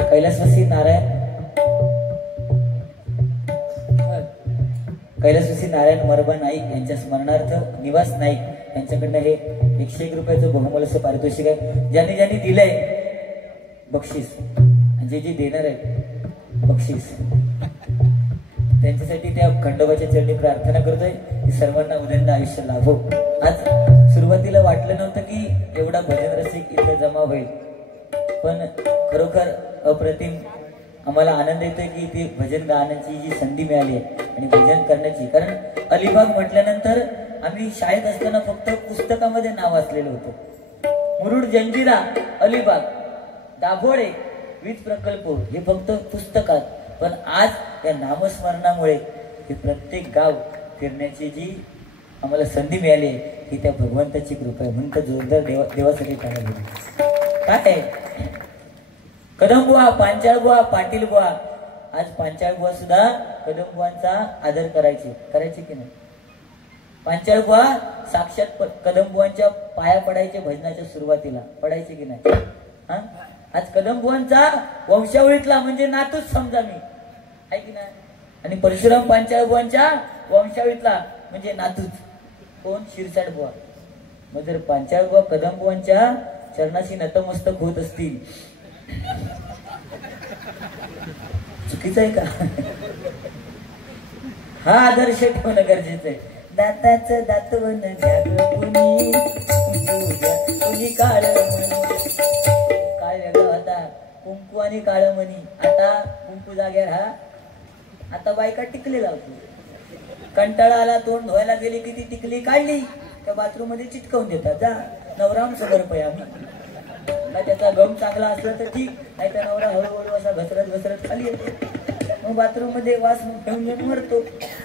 कैलासवासी नारायण मरबा नाईक यांच्या स्मरणार्थ निवास नाईक यांच्याकडनं हे 101 रुपयाचं बहुमूल्य पारितोषिक आहे. ज्यांनी ज्यांनी दिलंय बक्षीस, जे देणार आहे बक्षीस, त्यांच्यासाठी त्या खंडोबाच्या चरणी प्रार्थना करतोय की सर्वांना उदंड आयुष्य लाभो. आज सुरुवातीला वाटलं नव्हतं की एवढा भजन रसिक इथे जमा होईल, पण खरोखर अप्रतिम आम्हाला आनंद येतोय की इथे भजन गाण्याची जी संधी मिळाली आहे आणि भजन करण्याची. कारण अलिबाग म्हटल्यानंतर आम्ही शाळेत असताना फक्त पुस्तकामध्ये नाव वाचलेलं होतं. मुरुड, जंजिरा, अलिबाग, दाभोळे, वीज प्रकल्प हे फक्त पुस्तकात, पण आज या नामस्मरणामुळे हे प्रत्येक गाव फिरण्याची जी आम्हाला संधी मिळाली आहे ही त्या भगवंताची कृपा आहे. म्हणून तर जोरदार देवासाठी काय आहे. कदमबुवा, पांचाळबुवा, पाटीलबुवा, आज पांचाळबुवा सुद्धा कदमबुवांचा आदर करायचे की नाही. पांचाळबुवा साक्षात कदमबुवांच्या पाया पडायचे, भजनाच्या सुरुवातीला पडायचे की नाही. हा, आज कदमबुवांचा वंशावळीतला म्हणजे नातूच समजा मी आहे की नाही. आणि परशुराम पांचाळबुवांच्या वंशावळीतला म्हणजे नातूच कोण, शिरसाट बुवा. मग जर पांचाळबुवा कदमबुवांच्या चरणाशी नतमस्तक होत असतील, चुकीचं आहे का. हा आदर्श ठेवणं गरजेचं आहे. दाताचं दातवन कुणी काळ वेगळा होता, कुंकू आणि काळमणी. आता कुंकू जाग्यावर हा आता बायका टिकली लावतो. कंटाळा आला, तोंड धुवायला गेली की ती टिकली काढली त्या बाथरूम मध्ये चिटकवून देतात. जा नवराम सबर पै आम्ही का त्याचा गम चांगला असला तर ठीक, नाही तर नवरा हळूहळू असा घसरत खाली येतो. मग बाथरूम मध्ये वास घेऊन घेऊन मरतो.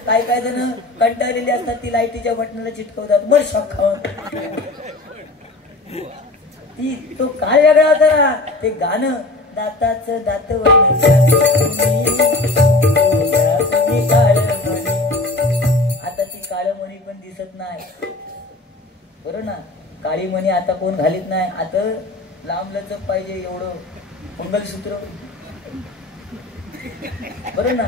काय जण कंटाळलेली असतात, ती लाईटीच्या बटनाला चिटकवतात, मर शॉक खाऊन. ती तो काय वेगळा होता ना ते गाणं, दाताचं दातवन आता ती काळमणी पण दिसत नाही. बरोबर ना, काळी मणी आता कोण घालीत नाही. आता लांब लचक पाहिजे एवढं मंगलसूत्र. बरोबर ना,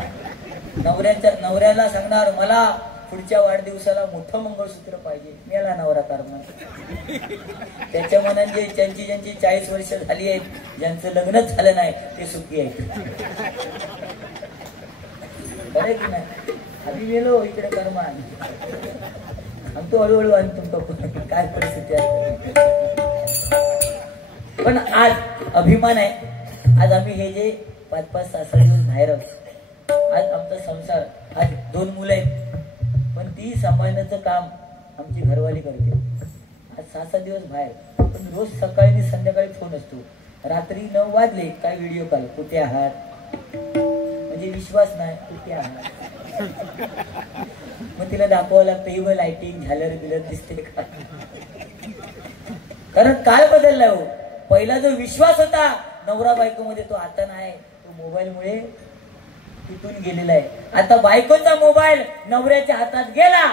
नवऱ्याला सांगणार मला पुढच्या वाढदिवसाला मोठं मंगळसूत्र पाहिजे, मेला नवरा करणार. त्याच्या मनात ज्यांची 40 वर्ष झाली आहेत, ज्यांचं लग्नच झालं नाही ते सुखी आहेत. बरं की नाही. आम्ही गेलो इकडे कर्म आमतो हळूहळू आणतो काय परिस्थिती आहे. पण आज अभिमान आहे. आज आम्ही हे जे 5-5, 6-6 दिवस बाहेर आहोत. आज आमचा संसार, आज 2 मुलं आहेत, पण ती सांभाळण्याचं काम आमची घरवाली करते. आज 6-7 दिवस बाहेर, पण रोज सकाळी आणि संध्याकाळी फोन असतो. रात्री 9 वाजले काय व्हिडिओ कॉल, कुठे आहात म्हणजे विश्वास नाही, कुठे आहात. मग तिला दाखवावं लागतं ही लाइटिंग झालर बिलर दिसते का. कारण काळ बदललाय हो. पहिला जो विश्वास होता नवरा बायको मध्ये तो आता नाही. तो मोबाईल मुळे तुटून गेलेला आहे. आता बायकोचा मोबाईल नवऱ्याच्या हातात गेला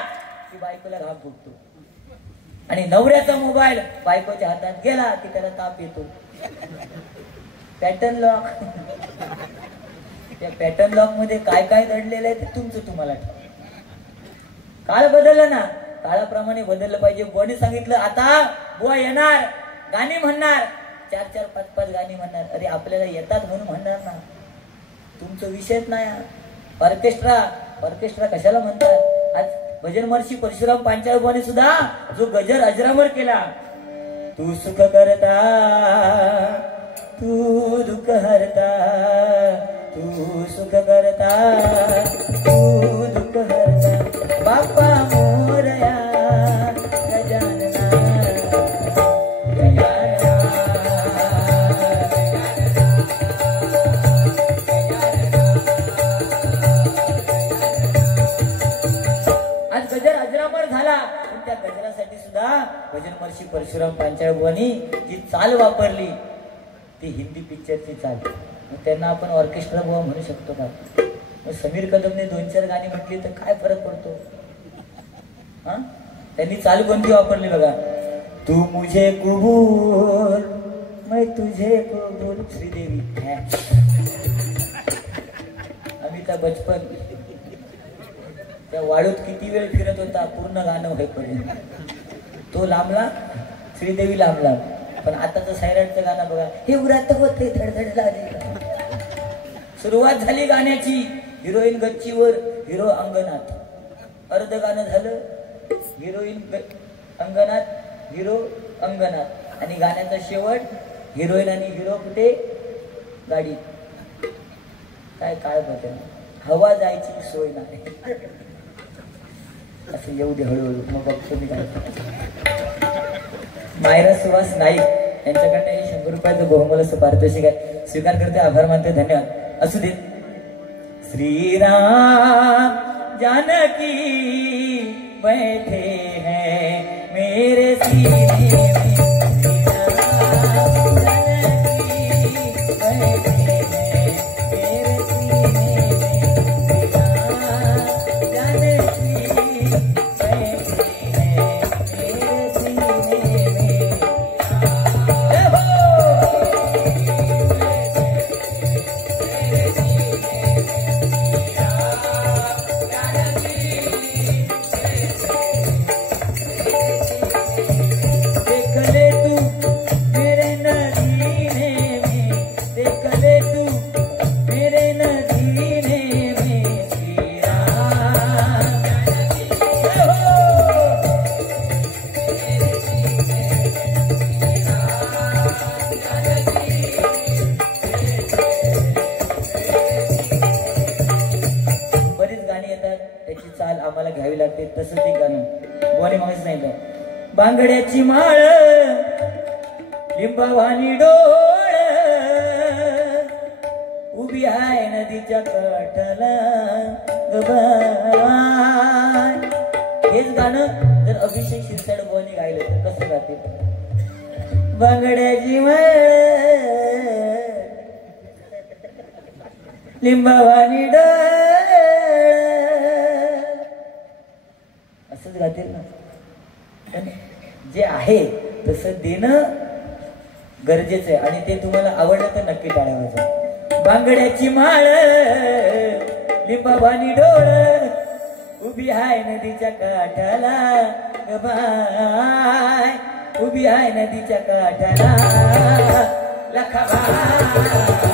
की बायकोला घाम फुटतो, आणि नवऱ्याचा मोबाईल बायकोच्या हातात गेला की त्याला ताप येतो. Pattern lock. त्या पॅटर्न लॉक मध्ये काय काय दडलेलं आहे ते तुमचं तुम्हाला ठाऊक. काळ बदलला ना, काळाप्रमाणे बदललं पाहिजे. बुवाने सांगितलं आता बुवा येणार, गाणी म्हणणार, 4-4, 5-5 गाणी म्हणणार. अरे आपल्याला येतात म्हणून म्हणणार ना, तुमचा विषयच नाही. ऑर्केस्ट्रा कशाला म्हणतात. आज भजन महर्षी परशुराम पांचाळबुवाने सुद्धा जो गजर अजरामर केला, तू सुख करता तू दुःख हरता, तू सुख करता तू दुःख हरता, बाप्पा मोरया गजानना गजानना. आज गजर अजरामर झाला, पण त्या गजरासाठी सुद्धा भजन महर्षी परशुराम पांचाळबुवांनी जी चाल वापरली ती हिंदी पिक्चरची चाल. मग त्यांना आपण ऑर्केस्ट्रा बुवा म्हणू शकतो का. मग समीर कदमने 2-4 गाणी म्हटली तर काय फरक पडतो. हा, त्यांनी चाल कोणती वापरली बघा. तू मुझे कबूल मैं तुझे को बोल श्रीदेवी अमिताभ बच्चन त्या वाळूत किती वेळ फिरत होता पूर्ण गाणं होईपर्यंत तो लांबला श्रीदेवी लांबला पण आताचं सैराटचं गाणं बघा हे उरात होते धडधड लागली सुरुवात झाली गाण्याची हिरोईन गच्चीवर हिरो अंगणात अर्ध गाणं झालं हिरोईन अंगणात हिरो अंगणात आणि गाण्याचा शेवट हिरोईन आणि हिरो कुठे गाडीत काय काय बघा हवा जायची सोय नाही असं येऊ दे हळूहळू मग बघतो मी काय मायरा सुहास नाईक यांच्याकडनं हे 100 रुपयाचं बहुमूल्य असं पारितोषिक आहे स्वीकार करते आभार मानते धन्यवाद असू देत श्रीराम जानकी बैठे हैं मेरे सीने में बांगड्याची माळ लिंबावानी डोळ उभी आहे नदीच्या काठाला हेच गाणं जर अभिषेक शिरसाट बोनी गायलं तर कसं गाते बांगड्याची माळ लिंबावानी डोळ असंच गातील ना जे आहे तसं देणं गरजेचं आहे आणि ते तुम्हाला आवडलं तर नक्की टाळ्या वाजवा बांगड्याची माळ लिंबावानी डोळ उभी आहे नदीच्या काठाला बाय उभी आहे नदीच्या काठाला लखाबाय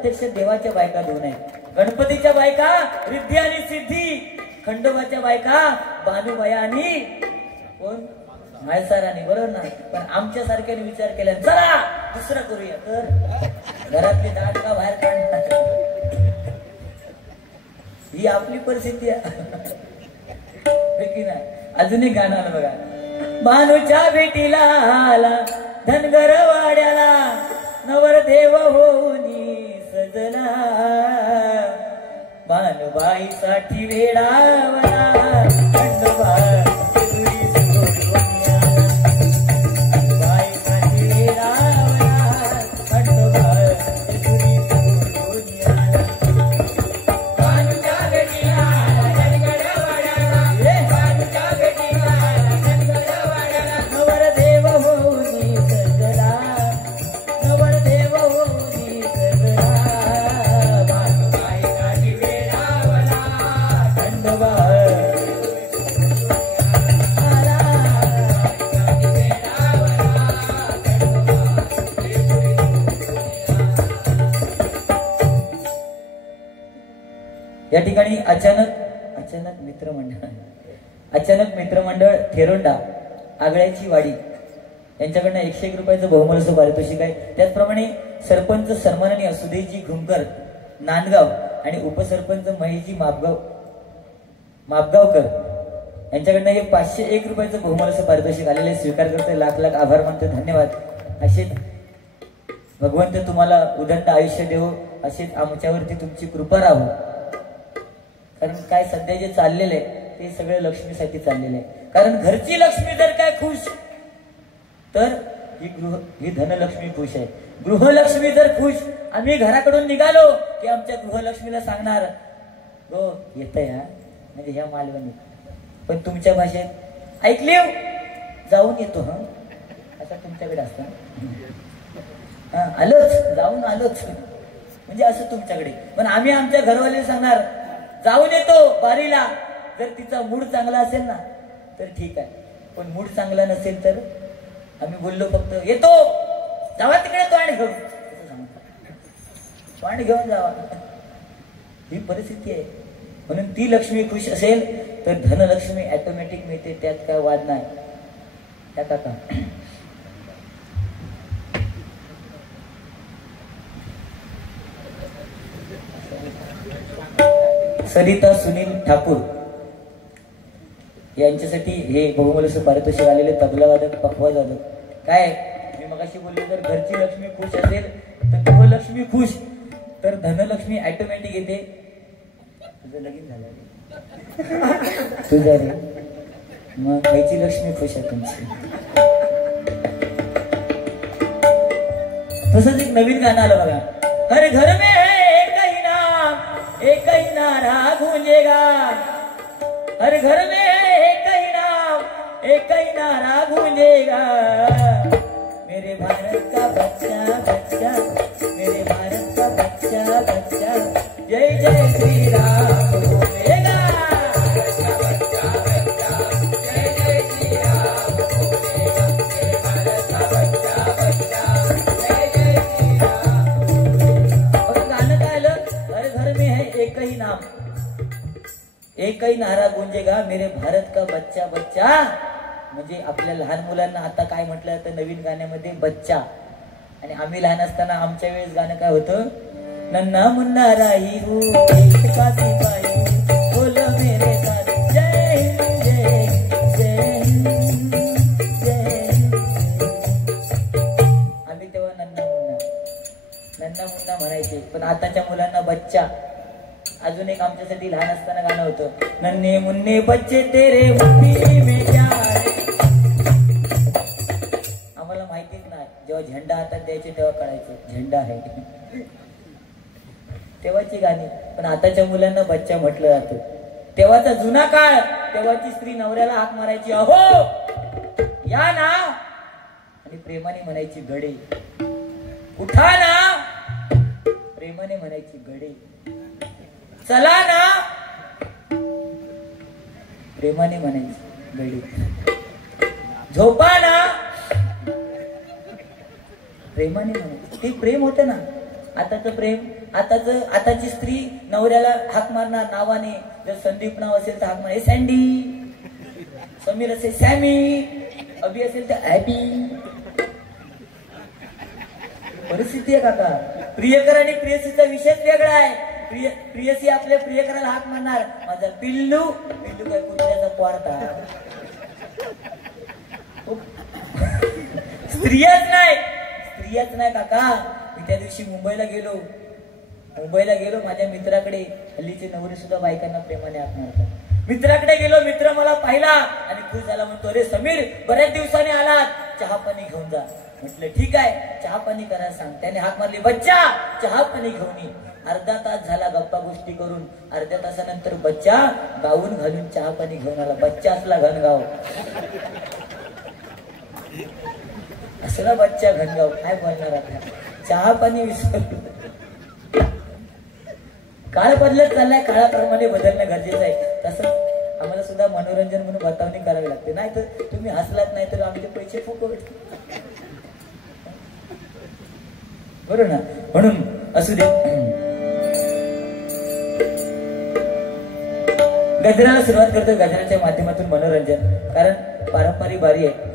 प्रत्यक्ष देवाच्या बायका दोन आहेत. गणपतीच्या बायका रिद्धी आणि सिद्धी, खंडोबाच्या बायका बानुबाया आणि कोण मायसाराणी, बरोबर ना. पण आमच्या सारख्याने विचार केला चला दुसरं करूया, तर घरातली दाट का बाहेर काढणार, ही आपली परिस्थिती आहे की नाही. अजून एक गाणं आलं बघा. बानूच्या भेटीला आला धनगर वाड्याला, नवरदेव होऊनी सजला, बानुबाईसाठी वेडावला खंडोबा. या ठिकाणी अचानक मित्रमंडळ थेरोंडा आगळ्याची वाडी यांच्याकडनं 101 रुपयाचं बहुमूल्य पारितोषिक आहे. त्याचप्रमाणे सरपंच सन्माननीय सुदेशजी घुमकर नांदगाव आणि उपसरपंच महेशजी मापगावकर यांच्याकडनं हे 501 रुपयाचं बहुमूल्य पारितोषिक आलेले स्वीकार करते. लाख लाख आभार मानते, धन्यवाद. असेच भगवंत तुम्हाला उदंड आयुष्य देवो, असेच आमच्यावरती तुमची कृपा राहो. कारण काय सध्या जे चाललेलं आहे ते सगळं लक्ष्मीसाठी चाललेलं आहे. कारण घरची लक्ष्मी जर काय खुश तर ही धनलक्ष्मी खुश आहे. गृहलक्ष्मी जर खुश, आम्ही घराकडून निघालो की आमच्या गृहलक्ष्मीला सांगणार हो येतंय हा, म्हणजे ह्या मालवणी. पण तुमच्या भाषेत ऐकली जाऊन येतो हा, असं तुमच्याकडे असतं. हा आलोच, जाऊन आलोच, म्हणजे असं तुमच्याकडे. पण आम्ही आमच्या घरवाले सांगणार जाऊन येतो बारीला. जर तिचा मूड चांगला असेल ना तर ठीक आहे, पण मूड चांगला नसेल तर आम्ही बोललो फक्त येतो, जावा तिकडे तोंड घेऊन, तोंड घेऊन जावा. ही परिस्थिती आहे. म्हणून ती लक्ष्मी खुश असेल तर धनलक्ष्मी ऑटोमॅटिक मिळते, त्यात काय वाद नाही. त्या काका सरिता सुनील ठाकूर यांच्यासाठी हे बहुमूल्य पारितोषिक आलेले तबलावादक पखवाज वादक. काय मी मगाशी बोलले, जर घरची लक्ष्मी खुश असेल तर गृहलक्ष्मी खुश, तर धनलक्ष्मी ऑटोमॅटिक येते. तुझं लगीन झालं तुझं रे, मग खायची लक्ष्मी खुश आहे तुमची. तसंच एक नवीन गाणं आलं बघा. हर घर में एक ही नारा गूंजेगा, हर घर में एक ही नारा गूंजेगा, मेरे भारत का बच्चा बच्चा, मेरे भारत का बच्चा बच्चा, जय जय श्री राम बोलेगा. जय जय श्री राम बोलेगा, मेरे भारत का बच्चा बच्चा, जय जय श्री राम. और गाणं काय आलं, हर घर में है एक ही नाम, एक ही नारा गूंजेगा, मेरे भारत का बच्चा बच्चा. म्हणजे आपल्या लहान मुलांना आता काय म्हटलं तर नवीन गाण्यामध्ये बच्चा. आणि आम्ही लहान असताना आमच्या वेळेस गाणं काय होतं, नन्ना मुन्ना राही हूँ देश का सिपाही, बोलो मेरे साथ जय हिंद जय हिंद जय हिंद जय हिंद. आम्ही तेव्हा नन्ना मुन्ना म्हणायचे, पण आताच्या मुलांना बच्चा. अजून एक आमच्यासाठी लहान असताना गाणं होतं, नन्हे मुन्ने बच्चे तेरे मुट्ठी में क्या है. आम्हाला माहितीच नाही, जेव्हा झेंडा हातात द्यायचे तेव्हा कळायचं झेंडा आहे. तेव्हाची गाणी. पण आताच्या मुलांना बच्चा म्हटलं जातं. तेव्हाचा जुना काळ, तेव्हाची स्त्री नवऱ्याला हाक मारायची अहो या ना, आणि प्रेमाने म्हणायची गडे. उठा ना, प्रेमाने म्हणायची गडे. चला ना, प्रेमाने म्हणायची गडी. झोपा ना, प्रेमाने म्हणायची. ते प्रेम होतं ना. आताचं प्रेम, आताची स्त्री नवऱ्याला हाक मारणार नावाने. जर संदीप नाव असेल तर हाक मार, हे सँडी. समीर असेल सॅमी, अभि असेल तर ॲबी. परिस्थिती आहे काका. प्रियकर आणि प्रियसीचा विषयच वेगळा आहे. प्रियसी आपल्या प्रियकराला हाक मारणार, माझा पिल्लू. पिल्लू काय कुत्र्याचा पोरता. स्त्रियाच नाही काका. मी त्या दिवशी मुंबईला गेलो माझ्या मित्राकडे. हल्लीचे नवरे सुद्धा बायकांना प्रेमाने हाक मारतात. मित्राकडे गेलो, मित्र मला पाहिला आणि खुश झाला. म्हणतो, अरे समीर, बऱ्याच दिवसाने आलात, चहा पाणी घेऊन जा. म्हटलं ठीक आहे, चहा पाणी करायला सांग. त्याने हाक मारली, बच्चा चहा पाणी घेऊन ये. अर्धा तास झाला गप्पा गोष्टी करून. अर्ध्या तासानंतर बच्चा गाऊन घालून चहा पाणी घेऊन आला. बच्चा असला घनगाव, असला बच्चा घनगाव. काय बोलणार आता, चहा पाणी विसरलो. काळ बदलत चाललाय, काळाप्रमाणे बदलणं गरजेचं आहे. तसंच आम्हाला सुद्धा मनोरंजन म्हणून बतावणी करावी लागते. नाही तर तुम्ही हसलात नाही तर आमचे पैसे फुकट. बरोबर ना. म्हणून असू दे, गजराला सुरुवात करतो. गजराच्या माध्यमातून मनोरंजन, कारण पारंपरिक बारी आहे.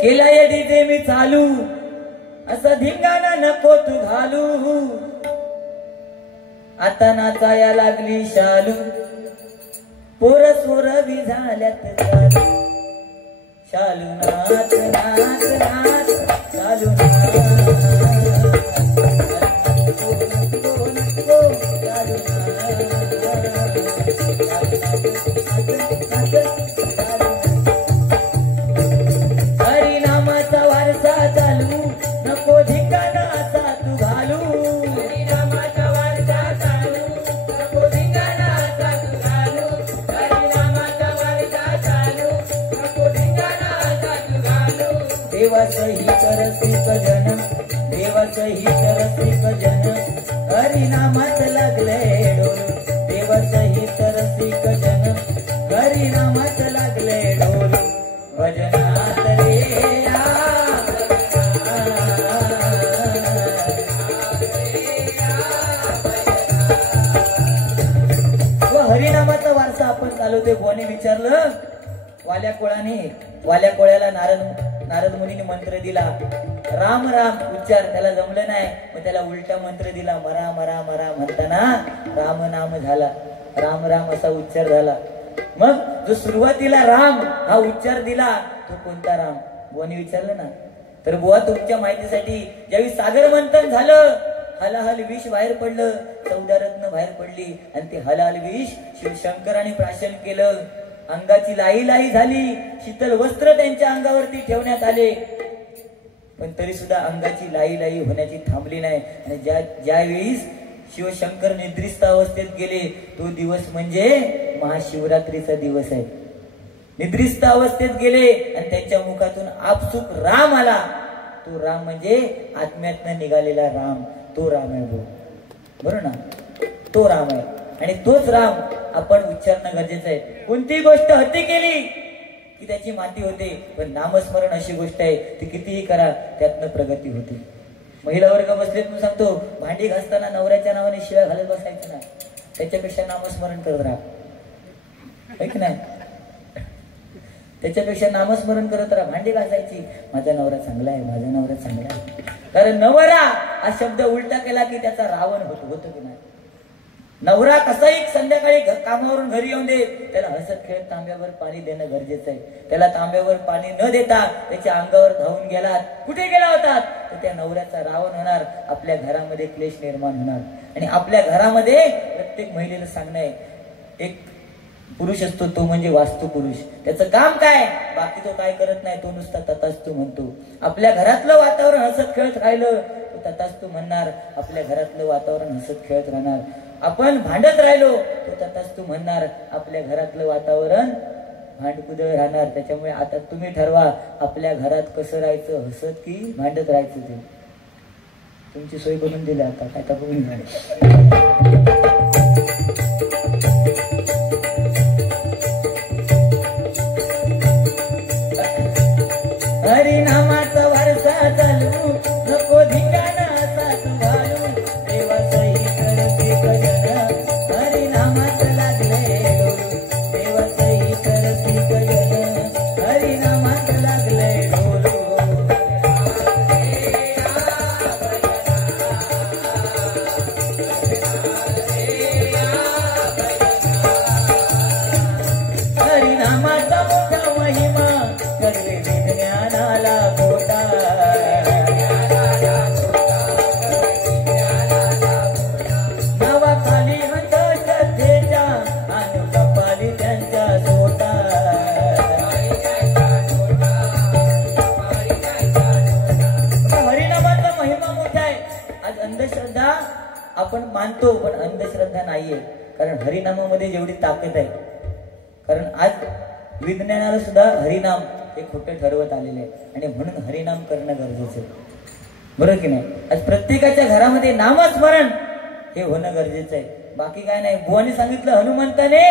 केला ये डीजे मी चालू, असं धिंगाणा नको तू घालू. आता नाचाया लागली शालू, पोर सोर बी झाल्यात चालू. शालू नाच नाच नाच, शालू हरिनामाचा वारसा चालू, नको धिंगाणा असा तू घालू. हरिनामाचा वारसा चालू, नको धिंगाणा असा तू घालू. हरिनामाचा वारसा चालू, नको धिंगाणा असा तू घालू. देवासही करसिक जन, देवासही करसिक जन, हरिनामाच लागले डोल. देवासही करसिक जन, हरिनामाच लागले डोल. भजनात रे हरिनामाचा वारसा आपण चालवतोय. कोणी विचारलं, वाल्या कोळ्याला नारद मुनीने मंत्र दिला, राम राम उच्चार. त्याला जमलं नाही, मग त्याला उलटा मंत्र दिला, मरा मरा मरा. म्हणताना राम नाम झाला, राम राम असा उच्चार झाला. मग जो सुरुवातीला राम हा उच्चार दिला तो कोणता राम, बुवाने विचारलं ना. तर बुवा तुमच्या माहितीसाठी, ज्यावेळी सागर मंथन झालं, हलाहल विष बाहेर पडलं, 14 रत्न बाहेर पडली आणि ते हलाहल विष शिवशंकराने प्राशन केलं. अंगाची लाई लाई झाली, शीतल वस्त्र त्यांच्या अंगावरती ठेवण्यात आले, पण तरी सुद्धा अंगाची लाई लाई होण्याची थांबली नाही. आणि ज्यावेळी शिवशंकर निद्रिस्त अवस्थेत गेले, तो दिवस म्हणजे महाशिवरात्रीचा दिवस आहे. निद्रिस्त अवस्थेत गेले आणि त्यांच्या मुखातून आपसुक राम आला. तो राम म्हणजे आत्म्यातनं निघालेला राम, तो राम आहे. बरोबर ना, तो राम आहे. आणि तोच राम आपण उच्चारणं गरजेचं आहे. कोणतीही गोष्ट हत्ती केली की त्याची माती होते, पण नामस्मरण अशी गोष्ट आहे ती कितीही करा त्यातनं प्रगती होते. महिला वर्ग बसलेत म्हणून सांगतो, भांडी घासताना नवऱ्याच्या नावाने शिव्या घालत बसायचं ना, त्याच्यापेक्षा नामस्मरण करत राहा. है की नाही? त्याच्यापेक्षा नामस्मरण करत राहा. भांडी घासायची, माझा नवरा चांगला आहे, माझा नवरा चांगला आहे. कारण नवरा हा शब्द उलटा केला की त्याचा रावण होतो की नाही. नवरा कसाही संध्याकाळी कामावरून घरी येऊन दे, त्याला हसत खेळत तांब्यावर पाणी देणं गरजेचं आहे. त्याला तांब्यावर पाणी न देता त्याच्या अंगावर धावून गेलात, कुठे गेला होतात, तर त्या नवऱ्याचा रावण होणार. आपल्या घरामध्ये क्लेश निर्माण होणार. आणि आपल्या घरामध्ये प्रत्येक महिलेला सांगणं आहे, एक पुरुष असतो तो म्हणजे वास्तू पुरुष. त्याचं काम काय, बाकी तो काय करत नाही, तो नुसता तथास्तु म्हणतो. आपल्या घरातलं वातावरण हसत खेळत राहिलं तो तथास्तु म्हणणार, आपल्या घरातलं वातावरण हसत खेळत राहणार. आपण भांडत राहिलो तो तथास्तु म्हणणार, आपल्या घरातलं वातावरण भांडकुदळ राहणार. त्याच्यामुळे आता तुम्ही ठरवा, आपल्या घरात कसं राहायचं, हसत की भांडत राहायचं. ते तुमची सोय करून दिली. आता काय तर बघून हरिनामाचा वारसा हरिनामाचा मोठा महिमा करवे विज्ञानाला गोटा नावाखाली अंधश्रद्धेच्या आणि कपाली त्यांच्या सोटा हरिनामाचा महिमा मोठा आहे. आज अंधश्रद्धा आपण मानतो पण अंधश्रद्धा नाहीये, कारण हरिनामामध्ये जेवढी ताकद आहे. कारण आज विज्ञानाला सुद्धा हरिनाम हे खोटं ठरवत आलेले आहे आणि म्हणून हरिनाम करणं गरजेचं आहे. बरोबर की नाही? आज प्रत्येकाच्या घरामध्ये नामस्मरण हे होणं गरजेचं आहे. बाकी काय नाही. बुवाने सांगितलं हनुमंताने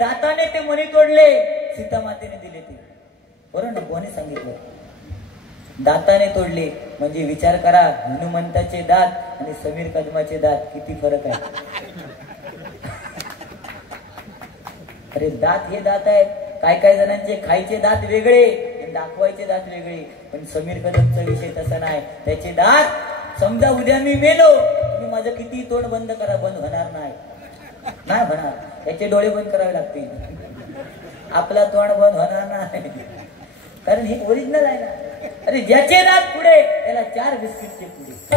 दाताने ते मणी तोडले, सीता मातेने दिले ते. बरोबर ना? बुवाने सांगितलं दाताने तोडले, म्हणजे विचार करा हनुमंताचे दात आणि समीर कदमाचे दात किती फरक आहे. अरे दात हे दात आहेत. काय काय जणांचे खायचे दात वेगळे आणि दाखवायचे दात वेगळे, पण समीर कदमचा विषय तसा नाही. त्याचे दात समजा उद्या मी मेलो, तुम्ही माझं किती तोंड बंद करा, बंद होणार नाही. नाही होणार. त्याचे डोळे बंद करावे लागतील. आपला तोंड बंद होणार नाही, कारण हे ओरिजिनल आहे ना. अरे ज्याचे दात पुढे त्याला 4 बिस्किटचे पुढे,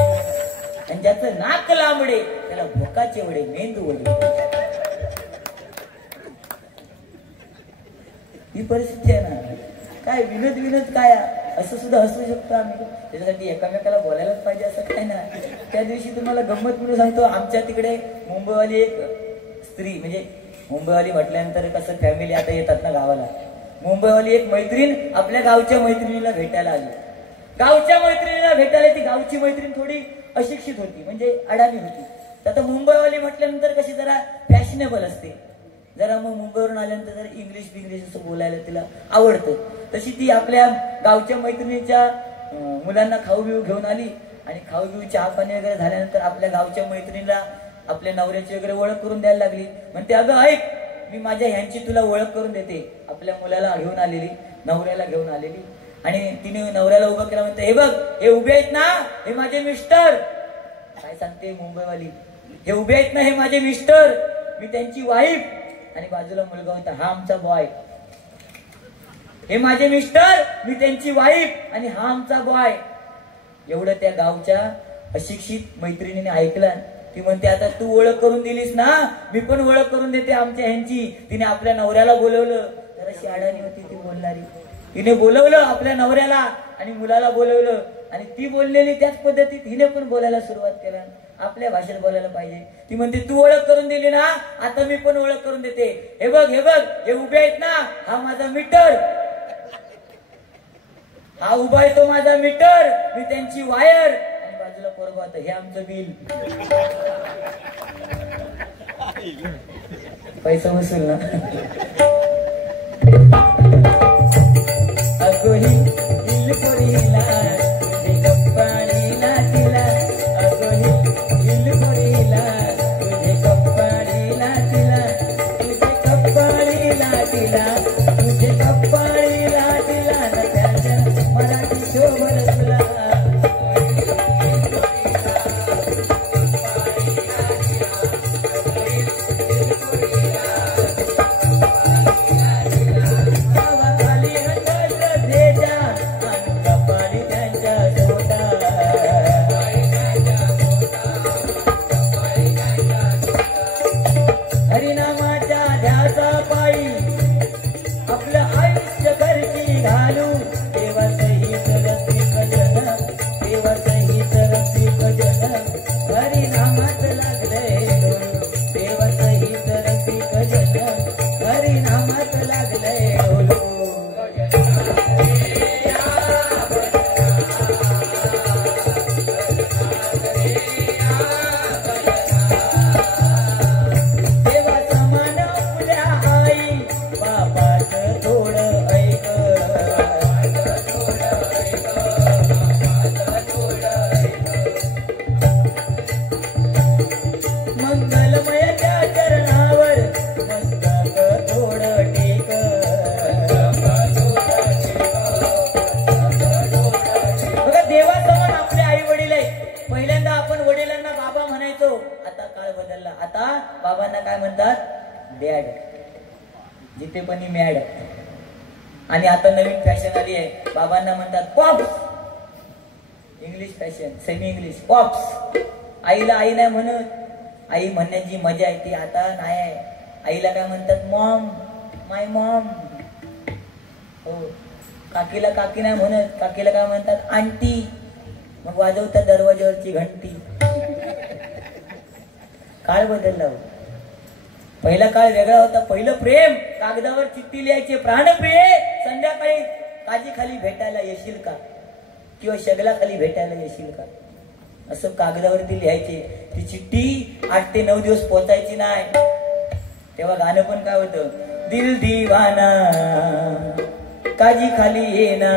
आणि ज्याचं नाक लांबडे त्याला भोकाचे वडे, मेंदू वडे. ही परिस्थिती आहे ना. काय विनोद विनोद काय असं सुद्धा हसू शकतो आम्ही. त्याच्यासाठी एकामेकाला बोलायलाच पाहिजे असं काय ना. त्या दिवशी तुम्हाला गंमत म्हणून सांगतो. आमच्या तिकडे मुंबईवाली एक स्त्री, म्हणजे मुंबईवाली म्हटल्यानंतर कसं फॅमिली आता येतात ना गावाला. मुंबईवाली एक मैत्रीण आपल्या गावच्या मैत्रिणीला भेटायला आली. गावच्या मैत्रिणीला भेटायला ती गावची मैत्रीण थोडी अशिक्षित होती, म्हणजे अडाणी होती. तर आता मुंबईवाली म्हटल्यानंतर कशी जरा फॅशनेबल असते, जरा मग मुंबईवरून आल्यानंतर जर इंग्लिश असं बोलायला तिला आवडतं. तशी ती आपल्या गावच्या मैत्रिणीच्या मुलांना खाऊ बिऊ घेऊन आली आणि खाऊ बिऊ चहा पाणी वगैरे झाल्यानंतर आपल्या गावच्या मैत्रिणीला आपल्या नवऱ्याची वगैरे ओळख करून द्यायला लागली. म्हणते अगं ऐक, मी माझ्या ह्यांची तुला ओळख करून देते. आपल्या मुलाला घेऊन आलेली, नवऱ्याला घेऊन आलेली, आणि तिने नवऱ्याला उभं केला. म्हणते हे बघ, हे उभे आहेत ना, हे माझे मिस्टर. काय सांगते मुंबईवाली, हे उभे आहेत ना, हे माझे मिस्टर, मी त्यांची वाईफ. आणि बाजूला मुलगा होता, हा आमचा बॉय. हे माझे मिस्टर, मी त्यांची वाईफ, आणि हा आमचा बॉय. एवढं त्या गावच्या अशिक्षित मैत्रिणीने ऐकलं. ती म्हणते आता तू ओळख करून दिलीस ना, मी पण ओळख करून देते आमच्या ह्यांची. तिने आपल्या नवऱ्याला बोलवलं. जराशी अडाणी होती ती बोलणारी. तिने बोलवलं आपल्या नवऱ्याला आणि मुलाला बोलवलं, आणि ती बोललेली त्याच पद्धतीत हिने पण बोलायला सुरुवात केला. आपल्या भाषेत बोलायला पाहिजे. ती म्हणते तू ओळख करून दिली ना, आता मी पण ओळख करून देते. हे बघ, हे बघ, हे उभे आहेत ना, हा माझा मीटर. हा उभा आहे तो माझा मीटर, मी त्यांची वायर. आणि बाजूला पोरगा होता, हे आमचं बिल. पैसा वसूल ना. अगोही दिल पोरीला तुझे कप्पाळीला तिला, अगोही दिल पोरीला तुझे कप्पाळीला तिला, तुझे कप्पाळीला तिला, तुझे कप्पाळीला तिला, नव्याच्या मराठी शोभल तुला. आणि आता नवीन फॅशन आली आहे, बाबांना म्हणतात pops, English fashion, semi English pops. आईला आई नाही म्हणत, आई म्हणण्याची मजा आहे ती आता नाही आहे. आईला काय म्हणतात मॉम, माय मॉम. हो, काकीला काकी नाही म्हणत, काकीला काय म्हणतात आंटी. मग वाजवतात दरवाजावरची घंटी. काळ बदलला. पहिला काळ वेगळा होता. पहिलं प्रेम कागदावर चिठ्ठी लिहायचे, प्राणप्रिय संध्याकाळी काजी खाली भेटायला येशील का, किंवा शगला खाली भेटायला येशील का, असं कागदावरती लिहायचे. ती चिठ्ठी 8 ते 9 दिवस पोहोचायची नाही. तेव्हा गाणं पण काय होतं, दिल दीवाना काजी खाली येना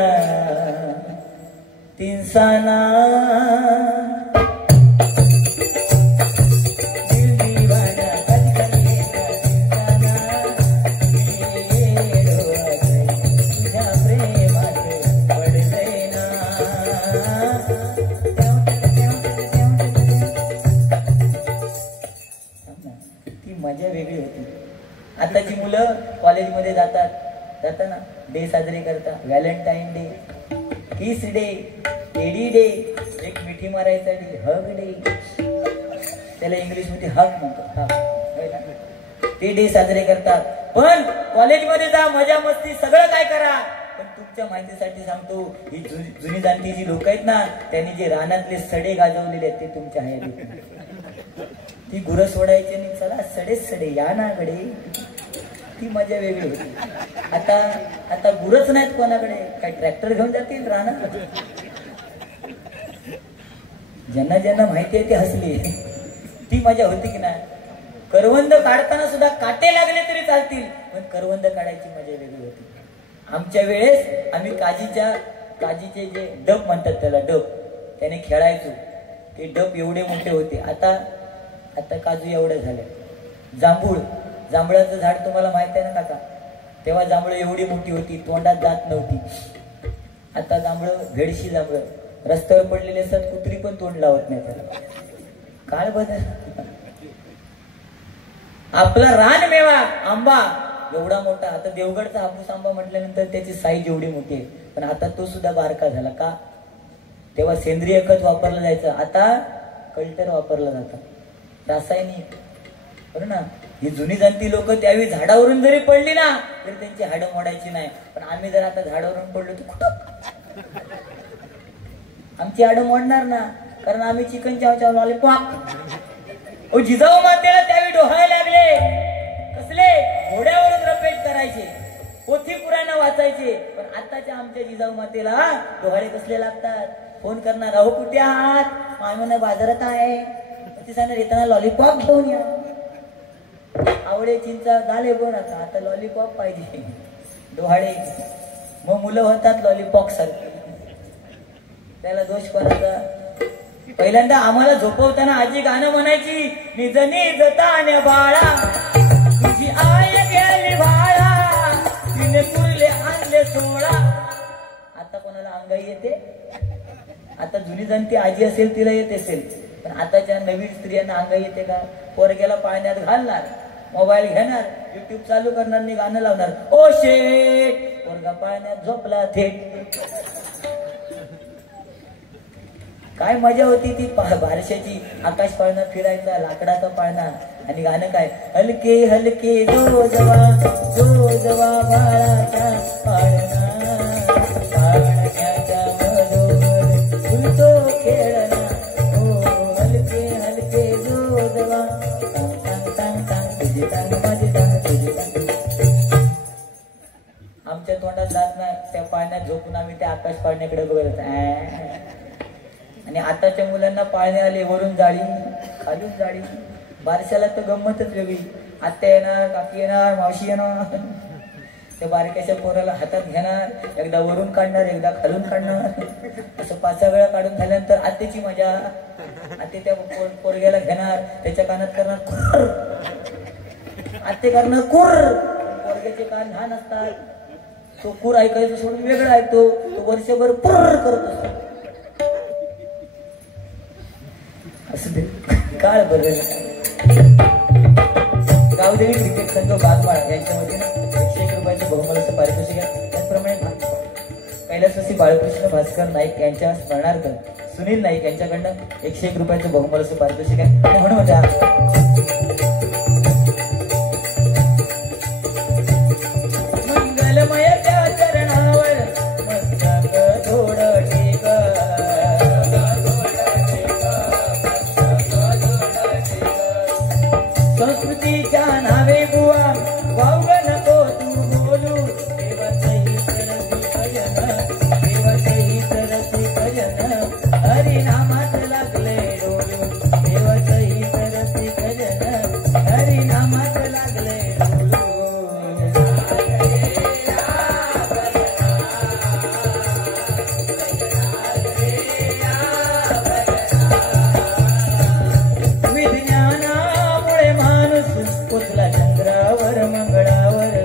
तिनसाना, दिल दीवाना काजी खाली येना तिनसाना, तुझ्या प्रेमात पडलंय ना. ती मजा वेगळी होती. आताची मुलं कॉलेजमध्ये जाताना डे साजरे करतात, व्हॅलेंटाईन डे, किस डे, टेडी डे, एक मिठी मारायचा डे, हग डे, त्याला इंग्लिश मध्ये हग म्हणतात. ते डे साजरे करतात. पण कॉलेजमध्ये जा, मजा मस्ती सगळं काय करा, पण तुमच्या माहितीसाठी सांगतो, ही जुनी जाणती जी लोक आहेत ना, त्यांनी जे रानातले सडे गाजवलेले आहेत ते तुमच्या हयातीत. ती गुरं सोडायची आणि चला सडेच सडे या ना कडे, ती मजा वेगळी होती. आता गुरच नाहीत कोणाकडे, काय ट्रॅक्टर घेऊन जातील रानात. ज्यांना ज्यांना माहिती आहे ते हसले. ती मजा होती की नाही. करवंद काढताना सुद्धा काटे लागले तरी चालतील, पण करवंद काढायची मजा वेगळी होती. आमच्या वेळेस आम्ही काजीचे जे डब म्हणतात त्याला, डब, त्याने खेळायचो. ते डब एवढे मोठे होते. आता काजू एवढे झाले. जांभळाचं झाड तुम्हाला माहित आहे ना काका, तेव्हा जांभळं एवढी मोठी होती, तोंडात जात नव्हती. आता जांभळं भेडशी जांभळं रस्त्यावर पडलेले असतात, कुत्री पण तोंड लावत नाही त्याला. काळ बदल. आपला रानमेवा आंबा एवढा मोठा, आता देवगडचा हापूस आंबा म्हटल्यानंतर त्याची साईज एवढी मोठी आहे, पण आता तो सुद्धा बारका झाला. का? तेव्हा सेंद्रिय खत वापरलं जायचं, आता कल्टर वापरलं जातं, रासायनिक. बरं ना. ही जुनी जाणती लोक त्यावेळी झाडावरून जरी पडली ना तरी त्यांची हाडं मोडायची नाही. पण आम्ही जर आता झाडावरून पडलो तर कुठं आमची हाडं मोडणार ना, कारण आम्ही चिकन चाव लॉलीपॉप. जिजाऊ मातेला त्यावेळी डोहायला लागले, कसले घोड्यावरून रपेट करायचे, पोथी पुराण वाचायचे. पण आताच्या आमच्या जिजाऊ मातेला डोहाळे कसले लागतात. फोन करणार, अहो कुठे आहात, मामी बाजारात आहे, ती सांगणार येताना लॉलीपॉप घेऊन या. आवडे चिंचा झाले बोल, आता लॉलीपॉप पाहिजे. डोहाळे मग मुलं होतात लॉलीपॉप सारखी. त्याला दोष कोणाचा? पहिल्यांदा आम्हाला झोपवताना आजी गाणं म्हणायची, निज निज ताने बाळा तुझी आय गेली भाळा, तिने पुरले आणले सोळा. आता कोणाला अंगाई येते? आता जुनी जाणती आजी असेल तिला येत असेल, पण आताच्या नवीन स्त्रियांना अंगाई येते का? पोरग्याला पाळण्यात घालणार, मोबाईल घेणार, युट्यूब चालू करणार, नि गाणं लावणार, ओ शेट, पोरगा पाळण्यात झोपला थेट. काय मजा होती ती बारशाची. आकाश पाळणा फिरायचा, लाकडाचा पाळणा, आणि गाणं काय, हलके हलके जो जवा बाळाचा पाळणा, पाळण्याच्या मधोमध फुलतो खेळणा, हो हलके हलके जो जवा, टांग टांग टांग टांग तुझी टांग माझी टांग तुझी टांग. आमच्या तोंडात जात नाही, त्या पाळण्यात झोपून आम्ही त्या आकाश पाळण्याकडे बघत. आणि आताच्या मुलांना पाळणे आले, वरून जाळी खालून जाळी. बारशाला तर गंमतच वेगळी. आत्या येणार, काकी येणार, मावशी येणार, त्या बारक्याच्या पोराला हातात घेणार, एकदा वरून काढणार, एकदा खालून काढणार, असं 5-6 वेळा काढून झाल्यानंतर आत्याची मजा. आत्या त्या पोरग्याला घेणार, त्याच्या कानात करणार कुर्र, आत्या करणार कुर्र. पोरग्याचे कान लहान असतात, तो कुर ऐकायचं सोडून वेगळं ऐकतो, तो वर्षभर पुर्र करत असतो. असं काळ बदलला. गावदेवी क्रिकेट संघ बागमाळ यांच्या वतीनं 101 रुपयाचं बहुमूल्याचं पारितोषिक आहे. त्याचप्रमाणे कैलासवासी बाळकृष्ण भास्कर नाईक यांच्या स्मरणार्थ सुनील नाईक यांच्याकडनं 101 रुपयाचं बहुमूल्य असं पारितोषिक आहे. आणि म्हणून त्या मंगलमय त्या चरणावर मस्तक जोड टेक, संस्कृतीच्या नावे बुवा वाव नको तू बोलू, देवाचही सरसी भजन, देवाचही सरसी भजन, हरिनामात लागले डोलू, देवाचही सरसी भजन, हरिनामात लागले डोलू. विज्ञानामुळे माणूस पोचला चंद्रावर मंगळावर,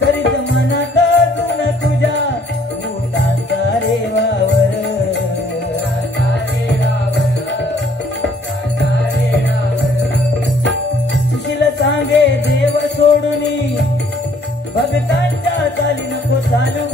करीत मनात अजून तुझ्या भूतांचा रेवावर, सुशील सांगे देव सोडून भक्तांच्या चाली नको चालू,